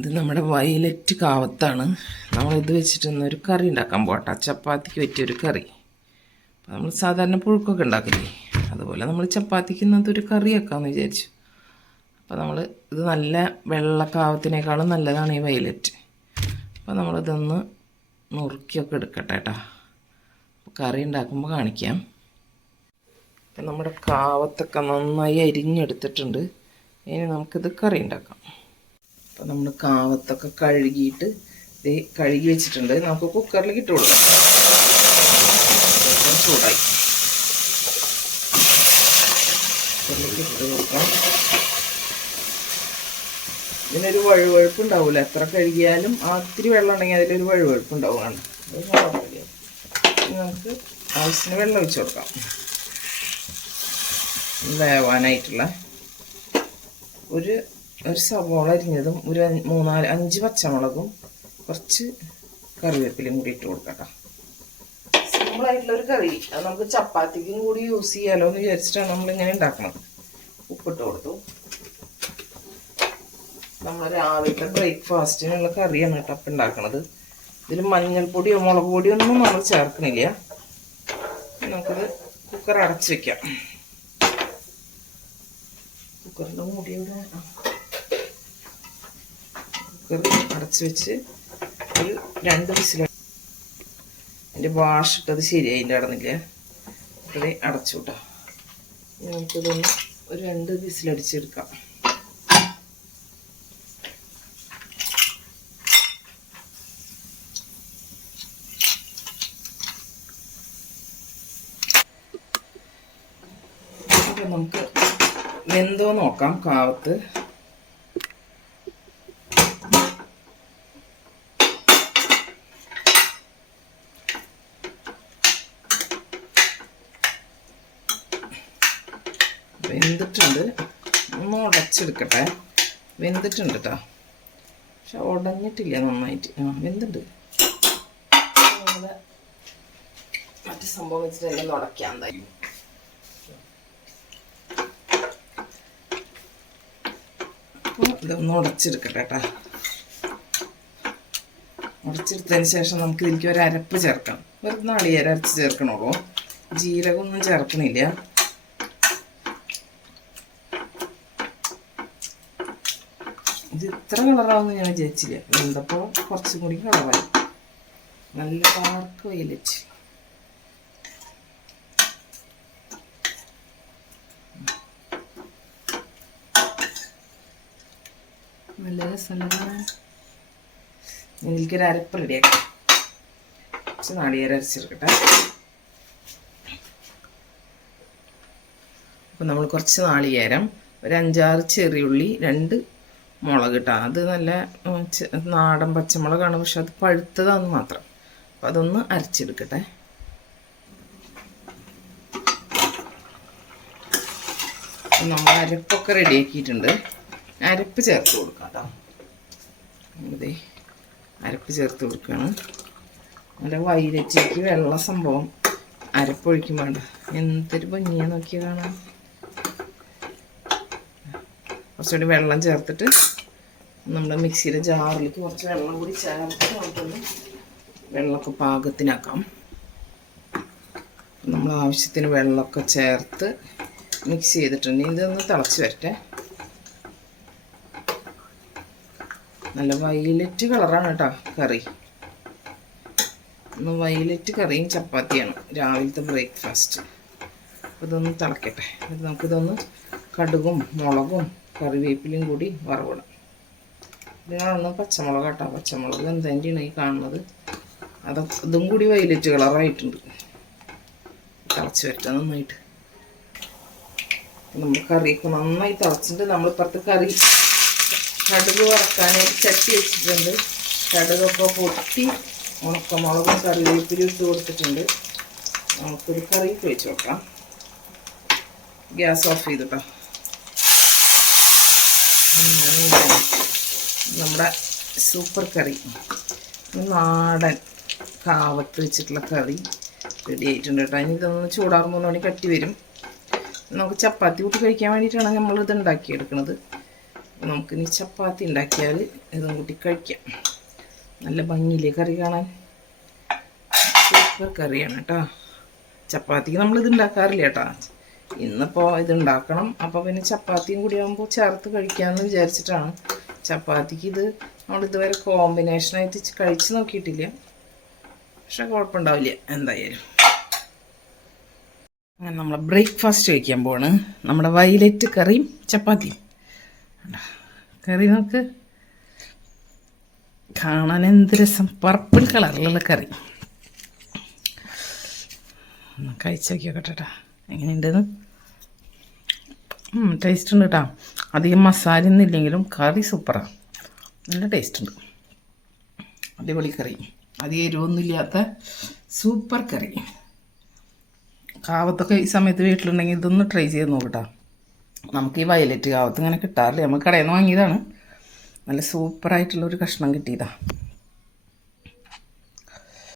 ഇത് നമ്മുടെ വയലറ്റ് കാവത്താണ്. നമ്മളിത് വെച്ചിട്ട് ഇന്നൊരു കറി ഉണ്ടാക്കാൻ പോകട്ടെ. ചപ്പാത്തിക്ക് പറ്റിയൊരു കറി. അപ്പോൾ നമ്മൾ സാധാരണ പുഴുക്കൊക്കെ ഉണ്ടാക്കില്ലേ, അതുപോലെ നമ്മൾ ചപ്പാത്തിക്ക് ഇന്നത്തെ കറി വെക്കാമെന്ന് വിചാരിച്ചു. അപ്പോൾ നമ്മൾ ഇത് നല്ല വെള്ളക്കാവത്തിനേക്കാളും നല്ലതാണ് ഈ വയലറ്റ്. അപ്പോൾ നമ്മളിതൊന്ന് നുറുക്കിയൊക്കെ എടുക്കട്ടെ കേട്ടോ. അപ്പോൾ കറി ഉണ്ടാക്കുമ്പോൾ കാണിക്കാം. അപ്പം നമ്മുടെ കാവത്തൊക്കെ നന്നായി അരിഞ്ഞെടുത്തിട്ടുണ്ട്. ഇനി നമുക്കിത് കറി ഉണ്ടാക്കാം. അപ്പോൾ നമ്മൾ കാവത്തൊക്കെ കഴുകിയിട്ട് ഇത് കഴുകി വെച്ചിട്ടുണ്ട്. നമുക്ക് കുക്കറിലേക്ക് ഇട്ട് കൊടുക്കാം. ചൂടായി കുക്കറിലേക്ക് ഇട്ട് കൊടുക്കാം. ഇതിനൊരു വഴുവഴുപ്പ് ഉണ്ടാവില്ല. എത്ര കഴുകിയാലും ഇത്തിരി വെള്ളം ഉണ്ടെങ്കിൽ അതിലൊരു വഴുവഴുപ്പ് ഉണ്ടാവുകയാണ്. നമുക്ക് ആവശ്യത്തിന് വെള്ളം ഒഴിച്ച് കൊടുക്കാം. വേവാനായിട്ടുള്ള ഒരു സവോള അരിഞ്ഞതും ഒരു 3-5 പച്ചമുളകും കുറച്ച് കറിവേപ്പിലയും കൂടി ഇട്ട് കൊടുക്കാം. സിമ്പിളായിട്ടുള്ളൊരു കറി. അത് നമുക്ക് ചപ്പാത്തിക്കും കൂടി യൂസ് ചെയ്യാമല്ലോ എന്ന് വിചാരിച്ചിട്ടാണ് നമ്മളിങ്ങനെ ഉണ്ടാക്കുന്നത്. ഉപ്പിട്ട് കൊടുത്തു. നമ്മൾ രാവിലത്തെ ബ്രേക്ക്ഫാസ്റ്റിനുള്ള കറിയാണ് കേട്ടോ അപ്പം ഉണ്ടാക്കുന്നത്. ഇതിൽ മഞ്ഞൾപ്പൊടിയോ മുളക് പൊടിയോ ഒന്നും നമ്മൾ ചേർക്കണില്ല. നമുക്കിത് കുക്കർ അടച്ച് വെക്കാം. കുക്കറിൻ്റെ മൂടിയുടെ കുക്കർ അടച്ച് വെച്ച് ഒരു 2 വിസിൽ. അതിൻ്റെ വാഷിട്ടത് ശരിയായി അതിൻ്റെ അടന്നില്ല. അത് അടച്ചു കൂട്ടാ. നമുക്കിതൊന്ന് ഒരു 2 വിസിലടിച്ചെടുക്കാം. അപ്പോൾ നമുക്ക് വെന്തോ നോക്കാം. കാവത്ത് വെന്തിട്ടുണ്ട്. ഒന്ന് ഉടച്ചെടുക്കട്ടെ. വെന്തിട്ടുണ്ട് കേട്ടോ, പക്ഷെ ഉടഞ്ഞിട്ടില്ല നന്നായിട്ട്. വെന്തിട്ടുണ്ട്. നമ്മൾ മറ്റു സംഭവം വെച്ചിട്ട് എല്ലാം ഉടയ്ക്കാൻ എന്തായാലും. അപ്പോൾ ഇതൊന്ന് ഉടച്ചെടുക്കട്ടെ കേട്ടോ. ഉടച്ചെടുത്തതിന് ശേഷം നമുക്ക് ഇതിലേക്ക് ഒരു അരപ്പ് ചേർക്കാം. വെറുതെ നാളികേരം അരച്ച് ചേർക്കണുള്ളൂ. ജീരകമൊന്നും ചേർക്കണില്ല. ഇത് ഇത്ര കളറാവുമെന്ന് ഞാൻ വിചാരിച്ചില്ല. വെന്തപ്പോൾ കുറച്ചും കൂടി കളറായി. നല്ല ഡാർക്ക് വയലറ്റ്. നല്ല രസമുണ്ടാണ്. എനിക്കൊരു അരപ്പ് റെഡിയാക്കാം. കുറച്ച് നാളികേരം അരച്ചെടുക്കട്ടെ. അപ്പം നമ്മൾ കുറച്ച് നാളികേരം, ഒരു 5-6 ചെറിയുള്ളി, 2 മുളക് ഇട്ടാ. അത് നല്ല നാടൻ പച്ചമുളകാണ്, പക്ഷെ അത് പഴുത്തതാന്ന് മാത്രം. അപ്പം അതൊന്ന് അരച്ചെടുക്കട്ടെ. നമ്മൾ അരപ്പൊക്കെ റെഡിയാക്കിയിട്ടുണ്ട്. അരപ്പ് ചേർത്ത് കൊടുക്കാം കേട്ടോ. അതെ, അരപ്പ് ചേർത്ത് കൊടുക്കുകയാണ്. നല്ല വൈലറ്റിലേക്ക് വെള്ള സംഭവം അരപ്പൊഴിക്കും വേണ്ട. എന്തൊരു ഭംഗിയാ നോക്കിയാൽ കാണാം. കുറച്ചുകൂടി വെള്ളം ചേർത്തിട്ട് നമ്മുടെ മിക്സിയുടെ ജാറിലേക്ക് കുറച്ച് വെള്ളം കൂടി ചേർത്ത് നമുക്കൊന്ന് വെള്ളമൊക്കെ പാകത്തിനാക്കാം. നമ്മൾ ആവശ്യത്തിന് വെള്ളമൊക്കെ ചേർത്ത് മിക്സ് ചെയ്തിട്ടുണ്ട്. ഇതൊന്ന് തിളച്ച് വരട്ടെ. നല്ല വയലറ്റ് കളറാണ് കേട്ടോ കറി. ഇന്ന് വയലറ്റ് കറിയും ചപ്പാത്തിയാണ് രാവിലത്തെ ബ്രേക്ക്ഫാസ്റ്റ്. അപ്പോൾ ഇതൊന്ന് തിളക്കട്ടെ. എന്നിട്ട് നമുക്കിതൊന്ന് കടുകും മുളകും കറിവേപ്പിലയും കൂടി വറവിടാം. ഇതിനാണ് പച്ചമുളക് കേട്ടോ. പച്ചമുളക് എന്തിൻ്റെയാണ് ഈ കാണുന്നത്. അതും കൂടി വയലറ്റ് കളറായിട്ടുണ്ട്. തിളച്ച് വരട്ടെ നന്നായിട്ട്. നമ്മൾ കറിയൊക്കെ നന്നായി തിളച്ചിട്ട് നമ്മളിപ്പുറത്ത് കറി കടുക് വറക്കാനായിട്ട് ചട്ടി വെച്ചിട്ടുണ്ട്. കടുകൊക്കെ പൊട്ടി ഉണക്കമുളകും കറിവേപ്പിലും ഇട്ട് കൊടുത്തിട്ടുണ്ട്. നമുക്കൊരു കറിക്ക് വെച്ച് നോക്കാം. ഗ്യാസ് ഓഫ് ചെയ്തിട്ടോ. നമ്മുടെ സൂപ്പർ കറി, നാടൻ കാവത്ത് വെച്ചിട്ടുള്ള കറി റെഡി ആയിട്ടുണ്ട് കേട്ടോ. ഇനി ഇതൊന്ന് ചൂടാറുമ്പോൾ കട്ടി വരും. നമുക്ക് ചപ്പാത്തി കൂട്ടി കഴിക്കാൻ വേണ്ടിയിട്ടാണ് നമ്മളിത് ഉണ്ടാക്കിയെടുക്കുന്നത്. നമുക്കിനി ചപ്പാത്തി ഉണ്ടാക്കിയാൽ ഇതും കൂട്ടി കഴിക്കാം. നല്ല ഭംഗിയില്ലേ കറി കാണാൻ? സൂപ്പർ കറിയാണ് കേട്ടോ. ചപ്പാത്തിക്ക് നമ്മളിത് ഉണ്ടാക്കാറില്ല കേട്ടോ. ഇന്നിപ്പോൾ ഇത് ഉണ്ടാക്കണം. അപ്പോൾ പിന്നെ ചപ്പാത്തിയും കൂടി ആകുമ്പോൾ ചേർത്ത് കഴിക്കാമെന്ന് വിചാരിച്ചിട്ടാണ്. ചപ്പാത്തിക്ക് ഇത് നമ്മളിതുവരെ കോമ്പിനേഷനായിട്ട് കഴിച്ച് നോക്കിയിട്ടില്ല. പക്ഷെ കുഴപ്പമുണ്ടാവില്ല എന്തായാലും. അങ്ങനെ നമ്മളെ ബ്രേക്ക്ഫാസ്റ്റ് കഴിക്കാൻ പോവാണ്. നമ്മുടെ വയലറ്റ് കറിയും ചപ്പാത്തിയും. കറി നമുക്ക് കാണാൻ എന്ത് രസം, പർപ്പിൾ കളറിലുള്ള കറി. കഴിച്ച് നോക്കിയോട്ടെ എങ്ങനെയുണ്ടെന്ന്. ടേസ്റ്റ് ഉണ്ട് കേട്ടോ. അധികം മസാലയൊന്നും ഇല്ലെങ്കിലും കറി സൂപ്പറാണ്, നല്ല ടേസ്റ്റ് ഉണ്ട്. അടിപൊളി കറി, അധികം എരിവൊന്നും ഇല്ലാത്ത സൂപ്പർ കറി. കാവത്തൊക്കെ ഈ സമയത്ത് വീട്ടിലുണ്ടെങ്കിൽ ഇതൊന്ന് ട്രൈ ചെയ്ത് നോക്കട്ടോ. നമുക്ക് ഈ വയലറ്റ് കാവത്ത് ഇങ്ങനെ കിട്ടാറില്ല, നമ്മൾ കടയിൽ നിന്ന് വാങ്ങിയതാണ്. നല്ല സൂപ്പറായിട്ടുള്ളൊരു കഷ്ണം കിട്ടിയതാണ്.